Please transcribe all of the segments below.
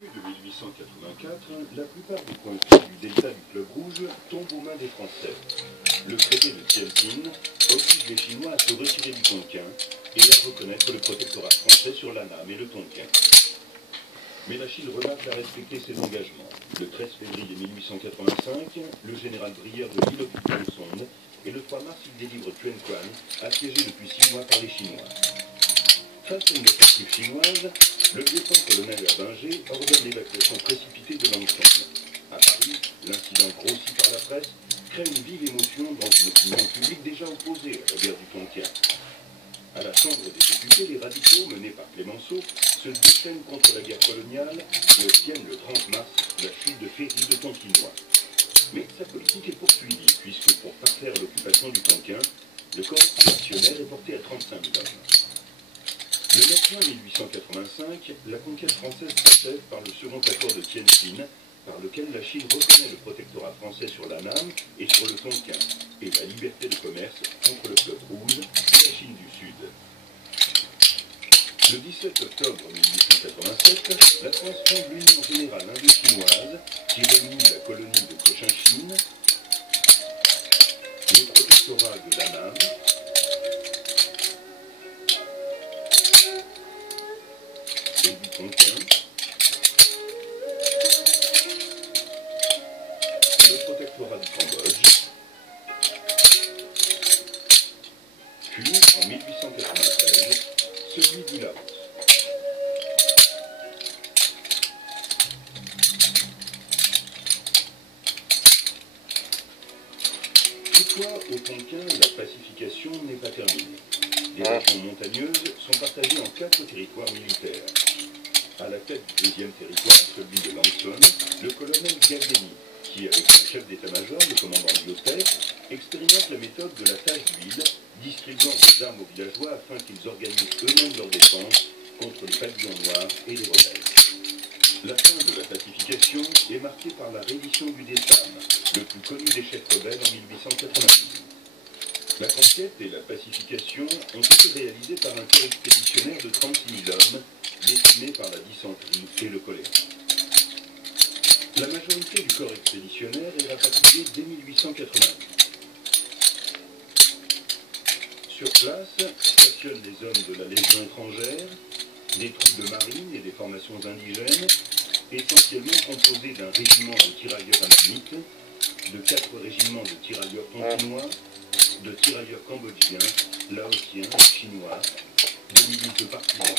De 1884, la plupart des points du delta du fleuve Rouge tombent aux mains des Français. Le traité de Tientsin oblige les Chinois à se retirer du Tonkin et à reconnaître le protectorat français sur l'Annam et le Tonkin. Mais la Chine remarque à respecter ses engagements. Le 13 février 1885, le général Brière de l'île occupe Kansong et le 3 mars il délivre Tuan Quan, assiégé depuis 6 mois par les Chinois. Face à une offensive chinoise, le lieutenant-colonel Abinger ordonne l'évacuation précipitée de Langson. À Paris, l'incident grossi par la presse crée une vive émotion dans une opinion publique déjà opposée à la guerre du Tonkin. À la Chambre des députés, les radicaux, menés par Clémenceau, se déchaînent contre la guerre coloniale et obtiennent le 30 mars la chute de Ferry de Tonkinois. Mais sa politique est poursuivie, puisque pour parfaire l'occupation du Tonkin, le corps expéditionnaire est porté à 35 000 hommes. Le 9 juin 1885, la conquête française s'achève par le second accord de Tientsin, par lequel la Chine reconnaît le protectorat français sur l'Annam et sur le Tonkin, et la liberté de commerce entre le fleuve Rouge et la Chine du Sud. Le 17 octobre 1887, la France fonde l'Union générale indo-chinoise, qui réunit la colonie de Cochinchine, les protectorats de l'Annam, et du Tonkin, le protectorat du Cambodge, puis en 1893, celui du Laos. Toutefois, au Tonkin, la pacification n'est pas terminée. Les régions montagneuses sont partagées en 4 territoires militaires. À la tête du deuxième territoire, celui de Langson, le colonel Gallieni, qui, avec son chef d'état-major, le commandant Biotech, expérimente la méthode de la tâche d'huile, distribuant des armes aux villageois afin qu'ils organisent eux-mêmes leur défense contre les pavillons noirs et les rebelles. La fin de la pacification est marquée par la reddition du Desam, le plus connu des chefs rebelles en 1890. La conquête et la pacification ont été réalisées par un corps expéditionnaire de 36 000 hommes, décimés par la dysenterie et le choléra. La majorité du corps expéditionnaire est rapatriée dès 1890. Sur place stationnent les hommes de la Légion étrangère, des troupes de marine et des formations indigènes, essentiellement composées d'un régiment de tirailleurs annamites, de 4 régiments de tirailleurs tonkinois, de tirailleurs cambodgiens, laotiens et chinois, de milices de partisans.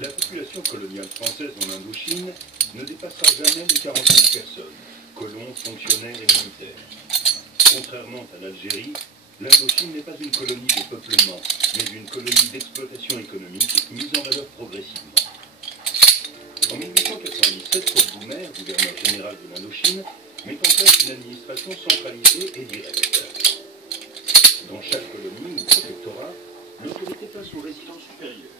La population coloniale française en Indochine ne dépassera jamais les 40 000 personnes, colons, fonctionnaires et militaires. Contrairement à l'Algérie, l'Indochine n'est pas une colonie de peuplement, mais une colonie d'exploitation économique mise en valeur progressivement. En 1897, Paul Doumer, gouverneur général de l'Indochine, met en place une administration centralisée et directe. Dans chaque colonie ou protectorat, l'autorité passe au résident supérieur.